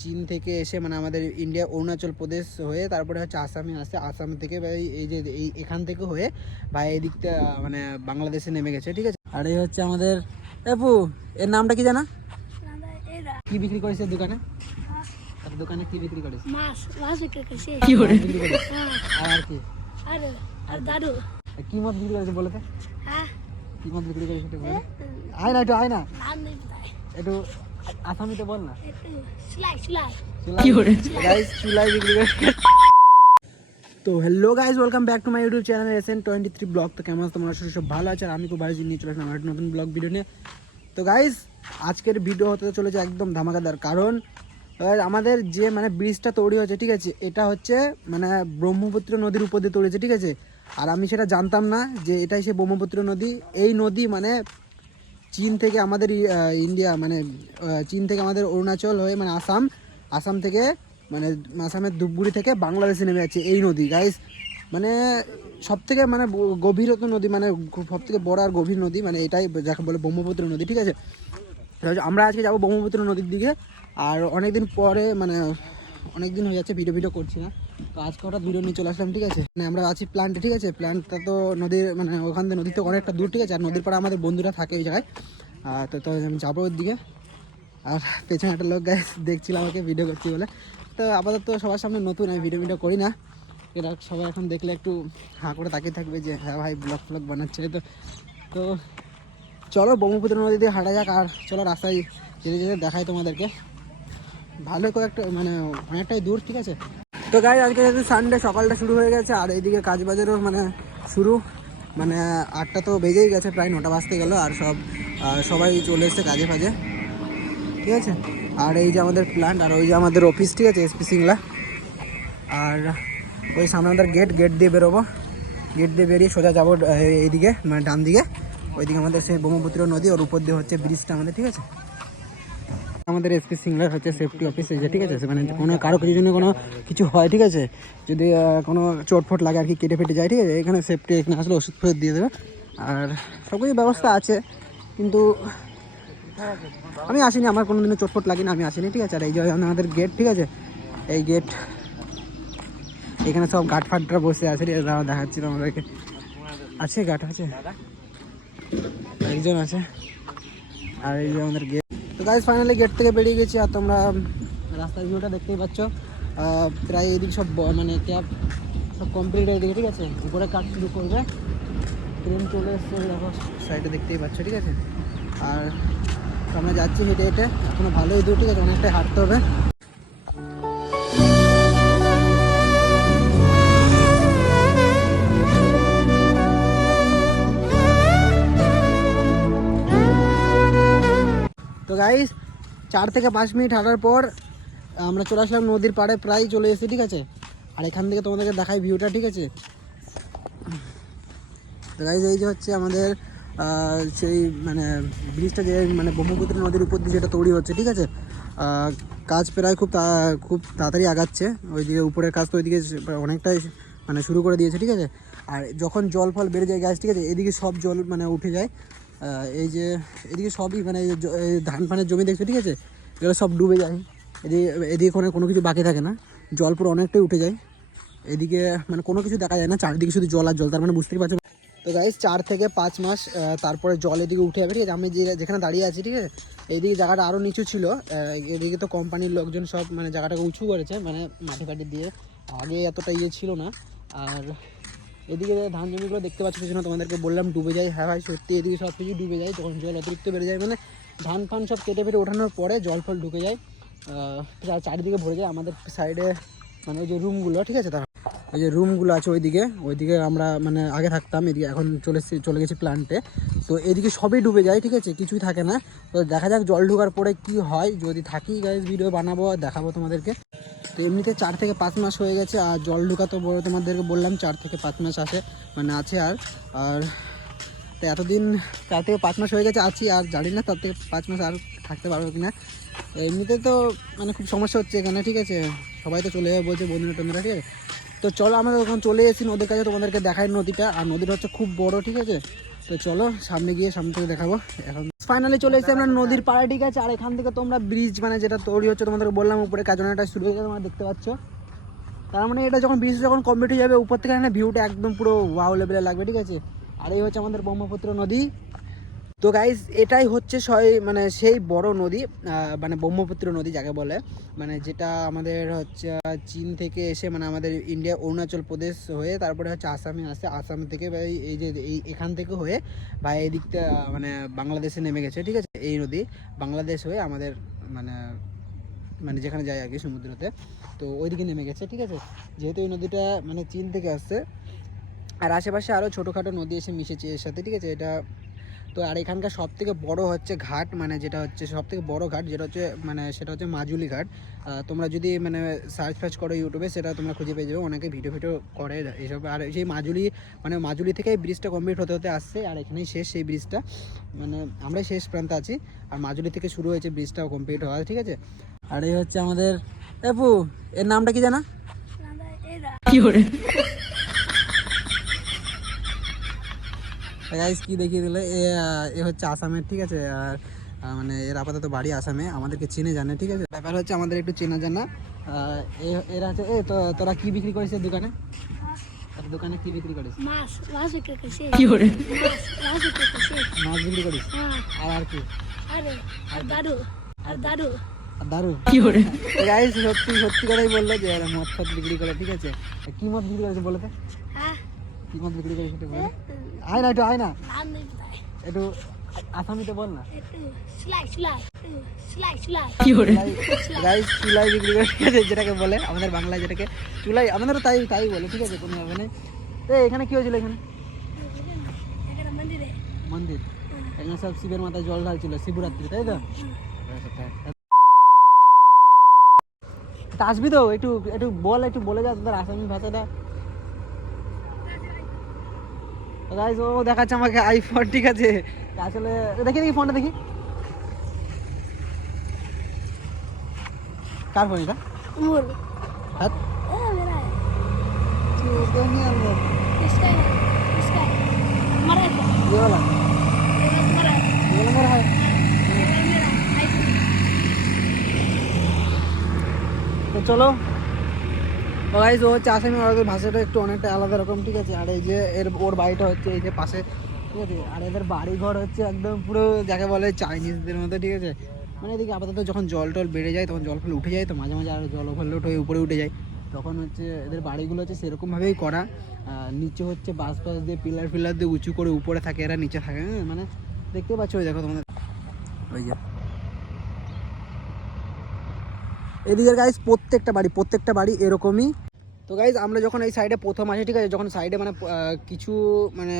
চীন থেকে এসে মানে আমাদের ইন্ডিয়া অরুণাচল প্রদেশ হয়ে তারপরে হচ্ছে আসামে আসে, আসাম থেকে ভাই এই যে এখান থেকে হয়ে ভাই এই দিকটা মানে বাংলাদেশে নেমে গেছে, ঠিক আছে। আর এই হচ্ছে আমাদের আপু, এর নামটা কি জানা? কি বিক্রি করেছে দোকানে? তার দোকানে কি বিক্রি করেছে? মাছ মাছ বিক্রি করছে। কি করে বিক্রি করেছে? আর কি আর দাদু কি মাছ বিক্রি করেছে বলো তো? হ্যাঁ কি মাছ বিক্রি করেছে একটু বলো। আয় না একটু আয় না নাম নেই তাই একটু আসামিতে বল না। সেলাই সেলাই কি করে গাইস চুলাই বিক্রি করে। তো hello guys, welcome back to my YouTube channel SN23 blog. তো কেমন আছো তোমরা? সব ভালো আছে আর আমি খুব ভালো নিয়ে চলে আসলাম আমার একটা নতুন ব্লগ ভিডিও নিয়ে। তো গাইস আজকের ভিডিও হতে চলেছে একদম ধামাকাদার, কারণ আমাদের যে মানে ব্রিজটা তৈরি হচ্ছে, ঠিক আছে, এটা হচ্ছে মানে ব্রহ্মপুত্র নদীর উপর দিয়ে তৈরি হচ্ছে, ঠিক আছে। আর আমি সেটা জানতাম না যে এটাই সে ব্রহ্মপুত্র নদী। এই নদী মানে চীন থেকে আমাদের ইন্ডিয়া মানে চীন থেকে আমাদের অরুণাচল হয়ে মানে আসাম থেকে মানে আসামের ধূপগুড়ি থেকে বাংলাদেশে নেমে যাচ্ছে এই নদী গাইস। মানে সব থেকে মানে গভীরত নদী, মানে সব থেকে বড় আর গভীর নদী, মানে এটাই যাকে বলে ব্রহ্মপুত্র নদী, ঠিক আছে। আমরা আজকে যাবো ব্রহ্মপুত্র নদীর দিকে। আর অনেকদিন পরে মানে অনেকদিন হয়ে যাচ্ছে ভিডিও করছি না, তো আজকে হঠাৎ ভিডিও নিয়ে চলে আসলাম, ঠিক আছে। মানে আমরা আছি প্ল্যান্টে, ঠিক আছে। প্ল্যান্টটা তো নদীর মানে ওখান থেকে নদীর তো অনেকটা দূর, ঠিক আছে। আর নদীর পাড়ে আমাদের বন্ধুরা থাকে এই জায়গায়। তো আমি যাবো ওর দিকে। আর পেছনে একটা লোক গাইস দেখছিলাম আমাকে ভিডিও করছি বলে। তো আপাতত সবার সামনে নতুন, আমি ভিডিও করি না, এরা সবাই এখন দেখলে একটু হাঁ করে তাকিয়ে থাকবে যে হ্যাঁ ভাই ব্লগ বানাচ্ছে। তো চলো ব্রহ্মপুত্র নদী দিয়ে হাঁটা যাক। আর চলো রাস্তায় যেতে যেতে দেখাই তোমাদেরকে। ভালো কয়েকটা মানে অনেকটাই দূর, ঠিক আছে। তো গাইস আজকে যেহেতু সানডে, সকালটা শুরু হয়ে গেছে আর এইদিকে কাজ বাজারও মানে শুরু, মানে 8টা তো বেজেই গেছে, প্রায় 9টা বাজতে গেল। আর সবাই চলে এসছে কাজে ফাজে, ঠিক আছে। আর এই যে আমাদের প্ল্যান্ট আর ওই যে আমাদের অফিস, ঠিক আছে, SP সিংলা। আর ওই সামনে আমাদের গেট দিয়ে বেরোবো, গেট দিয়ে বেরিয়ে সোজা যাবো এইদিকে মানে ডান দিকে, ওইদিকে আমাদের সেই ব্রহ্মপুত্র নদী, ওর উপর দিয়ে হচ্ছে ব্রিজটা আমাদের, ঠিক আছে। আমাদের SP সিংলার হচ্ছে সেফটি অফিস এই যে, ঠিক আছে। মানে কোনো কারো কিছু জন্য কোনো কিছু হয়, ঠিক আছে, যদি কোনো চোটফোট লাগে আর কি, কেটে ফেটে যায়, ঠিক আছে, এখানে সেফটি এখানে আসলে ওষুধ ফেরত দিয়ে দেবে। আর সব কিছু ব্যবস্থা আছে, কিন্তু আমি আসিনি, আমার কোনো দিনও চোটফোট লাগে না, আমি আসিনি, ঠিক আছে। আর এই যে আমাদের গেট, ঠিক আছে, এই গেট, এখানে সব গার্ড ফাটরা বসে আছে, দেখাচ্ছি আমাদেরকে। আছে গার্ড আছে, একজন আছে। আর এই যে আমাদের গেট। তো গাইস ফাইনালি গেট থেকে বেরিয়ে গেছি। আর তোমরা রাস্তার ভিউটা দেখতেই পাচ্ছ, প্রায় এদিকে সব মানে ক্যাব সব কমপ্লিট এদিকে, ঠিক আছে। উপরে কাজ শুরু করবে, ট্রেন চলে এসছে দেখো সাইডে দেখতেই পাচ্ছ, ঠিক আছে। আর আমরা যাচ্ছি হেঁটে হেঁটে, এখনো ভালোই দূর, ঠিক আছে, অনেকটাই হাঁটতে হবে। তো গাইস 4 থেকে 5 মিনিট হাঁটার পর আমরা চলে আসলাম নদীর পাড়ে, প্রায় চলে এসেছি, ঠিক আছে। আর এখান থেকে তোমাদেরকে দেখাই ভিউটা, ঠিক আছে। তো গাইস এই যে হচ্ছে আমাদের সেই মানে ব্রিজটা যে মানে ব্রহ্মপুত্র নদীর উপর দিয়ে যেটা তৈরি হচ্ছে, ঠিক আছে। কাজ প্রায় খুব তাড়াতাড়ি আগাচ্ছে, ওইদিকে উপরের কাজ তো ওইদিকে অনেকটাই মানে শুরু করে দিয়েছে, ঠিক আছে। আর যখন জল ফল বেড়ে যায় গাছ, ঠিক আছে, এদিকে সব জল মানে উঠে যায়। এই যে এদিকে সবই মানে ধান ফানের জমি দেখছো, ঠিক আছে, এগুলো সব ডুবে যায়। এদিকে কোনো কিছু বাকি থাকে না, জল পুরো অনেকটাই উঠে যায়। এদিকে মানে কোনো কিছু দেখা যায় না, চারিদিকে শুধু জল আর জল, তার মানে বুঝতেই পারছো। তো গাইস 4 থেকে 5 মাস তারপরে জল এদিকে উঠে যাবে, ঠিক আছে। আমি যেখানে দাঁড়িয়ে আছি, ঠিক আছে, এইদিকে জায়গাটা আরও নিচু ছিল। এদিকে তো কোম্পানির লোকজন সব মানে জায়গাটাকে উঁচু করেছে, মানে মাটি ফাটি দিয়ে, আগে এতটা ইয়ে ছিল না। আর এদিকে ধান জমিগুলো দেখতে পাচ্ছ পিছনে, তোমাদেরকে বললাম ডুবে যায়। হ্যাঁ ভাই সত্যি, এদিকে সব কিছু ডুবে যায় যখন জল অতিরিক্ত বেড়ে যায়, মানে ধান ফান সব কেটে ফেটে ওঠানোর পরে জল ফল ঢুকে যায়, চারিদিকে ভরে যায়। আমাদের সাইডে মানে ওই যে রুমগুলো, ঠিক আছে, তারা ওই যে রুমগুলো আছে ওইদিকে আমরা মানে আগে থাকতাম, এদিকে এখন চলে গেছি প্ল্যান্টে। তো এদিকে সবই ডুবে যায়, ঠিক আছে, কিছুই থাকে না। তো দেখা যাক জল ঢোকার পরে কি হয়, যদি থাকি গাইজ ভিডিও বানাবো দেখাবো তোমাদেরকে। তো এমনিতে 4 থেকে 5 মাস হয়ে গেছে, আর জল ঢোকা তো বড় তোমাদেরকে বললাম 4 থেকে 5 মাস আছে মানে আছে। আর তো এতদিন 4 থেকে 5 মাস হয়ে গেছে আছি, আর জানি না তার থেকে 5 মাস আর থাকতে পারবো কিনা। এমনিতে তো মানে খুব সমস্যা হচ্ছে এখানে, ঠিক আছে, সবাই তো চলে যাবে বলছে বন্ধুরা টন্ধুরা, ঠিক আছে। তো চলো আমরা যখন চলে এসেছি নদীর কাছে, তোমাদেরকে দেখাই নদীটা। আর নদীটা হচ্ছে খুব বড়, ঠিক আছে, তো চলো সামনে গিয়ে সামনে থেকে দেখাবো। এখন ফাইনালি চলে এসেছি আমরা নদীর পাড়ে, ঠিক আছে। আর এখান থেকে তোমরা ব্রিজ মানে যেটা তৈরি হচ্ছে তোমাদেরকে বললাম উপরে কাজনাটা শুরু হয়ে গেছে, তোমরা দেখতে পাচ্ছ। তার মানে এটা যখন ব্রিজ যখন কমপ্লিট হয়ে যাবে উপর থেকে এখানে ভিউটা একদম পুরো ওয়াও লেভেলে লাগবে, ঠিক আছে। আর এই হচ্ছে আমাদের ব্রহ্মপুত্র নদী। তো গাইজ এটাই হচ্ছে মানে সেই বড় নদী, মানে ব্রহ্মপুত্র নদী যাকে বলে, মানে যেটা আমাদের হচ্ছে চীন থেকে এসে মানে আমাদের ইন্ডিয়া অরুণাচল প্রদেশ হয়ে তারপরে হচ্ছে আসামে আসে, আসাম থেকে ভাই এই যে এখান থেকে হয়ে ভাই এই দিকটা মানে বাংলাদেশে নেমে গেছে, ঠিক আছে। এই নদী বাংলাদেশ হয়ে আমাদের মানে মানে যেখানে যায় আর কি সমুদ্রতে, তো ওইদিকে নেমে গেছে, ঠিক আছে। যেহেতু এই নদীটা মানে চীন থেকে আসছে আর আশেপাশে আরও ছোটোখাটো নদী এসে মিশেছে এর সাথে, ঠিক আছে। এটা তো আর এখানকার সব থেকে বড়ো হচ্ছে ঘাট, মানে যেটা হচ্ছে সব থেকে বড়ো ঘাট যেটা হচ্ছে মানে সেটা হচ্ছে মাজুলি ঘাট। তোমরা যদি মানে সার্চ করো ইউটিউবে সেটা তোমরা খুঁজে পেয়ে যাবে, অনেকে ভিডিও করে এইসব। আর সেই মাজুলি মানে মাজুলি থেকে এই ব্রিজটা কমপ্লিট হতে হতে আসছে আর এখানেই শেষ সেই ব্রিজটা, মানে আমরাই শেষ প্রান্তে আছি। আর মাজুলি থেকে শুরু হয়েছে ব্রিজটাও কমপ্লিট হওয়া, ঠিক আছে। আর এই হচ্ছে আমাদের আপু, এর নামটা কি জানা? কি করে গাইস কি দেখিয়ে দিলে, এ হচ্ছে আসামের, ঠিক আছে। আর মানে এর আপাতত বাড়ি আসামে, আমাদেরকে চিনে জানে, ঠিক আছে। ব্যাপার হচ্ছে আমাদের একটু চেনা জানা। এরা হচ্ছে তো তোরা কি বিক্রি করিস দোকানে? দোকানে কি বিক্রি করিস? মাছ মাছ বিক্রি করছি। কি করে মাছ বিক্রি করছি। মাছ বিক্রি করিস? হ্যাঁ। আর কি? আর দাদু আর দাদু আর দারু কি করে গাইস সত্যি সত্যি কথাই বললো যে এরা মদ ফদ বিক্রি করে, ঠিক আছে। কি মদ বিক্রি করেছে বলো তো? হ্যাঁ কি মদ বিক্রি করিস একটু বল। আয় না একটু আয় না নাম নেই পতা একটু আসামিতে বল না। সিলাই সিলাই সিলাই সিলাই কি করে গাইস চুলাই বিক্রি করে, ঠিক আছে, যেটাকে বলে আমাদের বাংলায় যেটাকে চুলাই, আমাদেরও তাই তাই বলে, ঠিক আছে। কোনো ব্যাপার নেই। তো এখানে কি হয়েছিল? এখানে এখানে মন্দিরে মন্দির, এখানে সব শিবের মাথায় জল ঢালছিল শিবরাত্রি, তাই তো? তা আসবি তো, একটু একটু বল, একটু বলে যা তোদের আসামি ভাষাটা। গাইস ও দেখাচ্ছে আমাকে আইফোন, ঠিক আছে। আসলে দেখি দেখি ফোনটা দেখি, কার ফোন এটা? মোর হাত मेरा है दुनिया में इसका इसका हमारा है ये वाला हमारा है ये वाला मेरा है। मेरा आईफोन তো চলো গাইস ও হচ্ছে আসামি, ওদের ভাষাটা একটু অনেকটা আলাদা রকম, ঠিক আছে। আর এই যে ওর বাড়িটা হচ্ছে এই যে পাশে, ঠিক আছে। আর এদের বাড়ি ঘর হচ্ছে একদম পুরো যাকে বলে চাইনিজদের মতো, ঠিক আছে। মানে এদিকে আপাতত যখন জল টল বেড়ে যায় তখন জল ফল উঠে যায়, তো মাঝে মাঝে আর জল ওভারলোড হয়ে উপরে উঠে যায়, তখন হচ্ছে এদের বাড়িগুলো হচ্ছে সেরকমভাবেই করা। নিচে হচ্ছে বাঁশ দিয়ে পিলার ফিলার দিয়ে উঁচু করে উপরে থাকে, এরা নিচে থাকে। হ্যাঁ মানে দেখতে পাচ্ছ ওই দেখো তোমাদের ওই যে এদিকের গাইস প্রত্যেকটা বাড়ি এরকমই। তো গাইস আমরা যখন এই সাইডে প্রথম আসি, ঠিক আছে, যখন সাইডে মানে কিছু মানে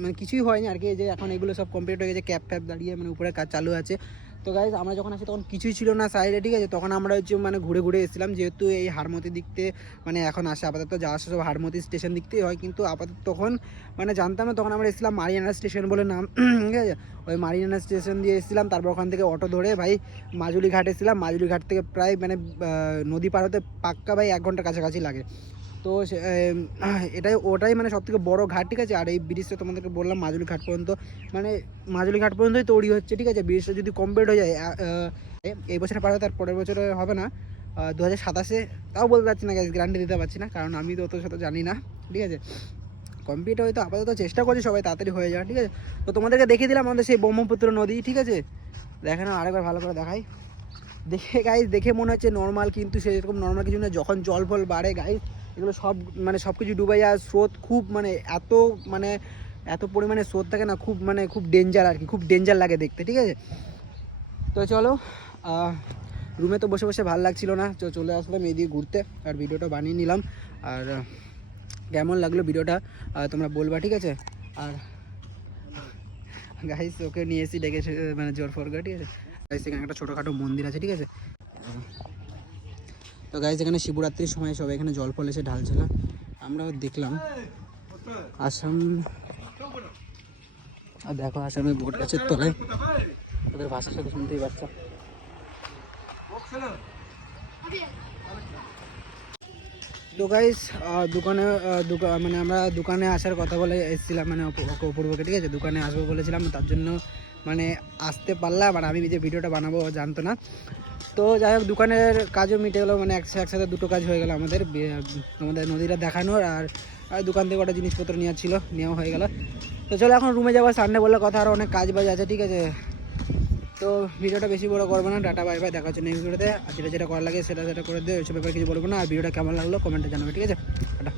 মানে কিছুই হয়নি আর কি, যে এখন এগুলো সব কমপ্লিট হয়ে গেছে, ক্যাব ফ্যাব দাঁড়িয়ে মানে উপরে কাজ চালু আছে। তো গাইস আমরা যখন আসি তখন কিছুই ছিল না সাইডে, ঠিক আছে। তখন আমরা হচ্ছে মানে ঘুরে ঘুরে এসেছিলাম, যেহেতু এই হারমতি দিকতে মানে এখন আসে আপাতত যাওয়া আসা সব হারমতি স্টেশন দিকতেই হয়, কিন্তু আপাতত তখন মানে জানতাম না। তখন আমরা এসেছিলাম মারিয়ানা স্টেশন বলে নাম, ঠিক আছে। ওই মারিয়ানা স্টেশন দিয়ে এসেছিলাম, তারপর ওখান থেকে অটো ধরে ভাই মাজুলি ঘাট এসেছিলাম। মাজুলি ঘাট থেকে প্রায় মানে নদী পার হতে পাক্কা ভাই 1 ঘন্টার কাছাকাছি লাগে। তো ওটাই মানে সবথেকে বড় ঘাট, ঠিক আছে। আর এই ব্রিজটা তোমাদেরকে বললাম মাজুলি ঘাট পর্যন্ত, মানে মাজুলি ঘাট পর্যন্তই তৈরি হচ্ছে, ঠিক আছে। ব্রিজটা যদি কমপ্লিট হয়ে যায় এই বছরে পারবে, তার পরের বছরে হবে না 2027-এ, তাও বলতে পারছি না গ্যাস, গ্যারান্টি দিতে পারছি না, কারণ আমি তো অত শত জানি না, ঠিক আছে। কমপ্লিট হয়তো আপাতত চেষ্টা করছি সবাই তাড়াতাড়ি হয়ে যায়, ঠিক আছে। তো তোমাদেরকে দেখিয়ে দিলাম আমাদের সেই ব্রহ্মপুত্র নদী, ঠিক আছে। দেখে না আরেকবার ভালো করে দেখাই। দেখে গাইস দেখে মনে হচ্ছে নর্মাল, কিন্তু সেরকম নর্মাল কিছু না। যখন জল ফল বাড়ে গাইস এগুলো সব মানে সব কিছু ডুবে যায়। স্রোত খুব মানে এত পরিমাণে স্রোত থাকে না, খুব মানে খুব ডেঞ্জার আর কি, খুব ডেঞ্জার লাগে দেখতে, ঠিক আছে। তো চলো রুমে তো বসে বসে ভালো লাগছিল না, তো চলে আসলাম এইদিকে ঘুরতে আর ভিডিওটা বানিয়ে নিলাম। আর কেমন লাগলো ভিডিওটা তোমরা বলবা, ঠিক আছে। আর গাইস ওকে নিয়ে এসে ডেকেছে মানে জোর ফরগা, ঠিক আছে। গাইস এখানে একটা ছোটোখাটো মন্দির আছে, ঠিক আছে। তো গাইস এখানে শিবরাত্রির সময় সবাই এখানে জল ফল এসে ঢালছিল, আমরাও দেখলাম। আসাম আর দেখো আসামে বোট গাছের তলায়, ওদের ভাষার সাথে শুনতেই পাচ্ছ। তো গাইস মানে আমরা দোকানে আসার কথা বলে এসেছিলাম, মানে অপূর্বকে, ঠিক আছে, দোকানে আসবো বলেছিলাম, তার জন্য মানে আসতে পারলাম। আর আমি যে ভিডিওটা বানাবো জানতো না। তো যাই হোক, দোকানের কাজও মিটে গেলো, মানে একসাথে দুটো কাজ হয়ে গেলো আমাদের, আমাদের নদীটা দেখানোর আর দোকান থেকে একটা জিনিসপত্র নেওয়া হয়ে গেল। তো চলো এখন রুমে যাবো, সানডে বলে কথা, আর অনেক কাজ বাজ আছে, ঠিক আছে। তো ভিডিওটা বেশি বড় করবো না, টাটা বাই বাই, দেখা হচ্ছে নেক্সট ভিডিওতে। আর যেটা করা লাগে সেটা করে দিও, ওইসব ব্যাপারে কিছু বলবো না। আর ভিডিওটা কেমন লাগলো কমেন্টে জানাবে, ঠিক আছে, টাটা।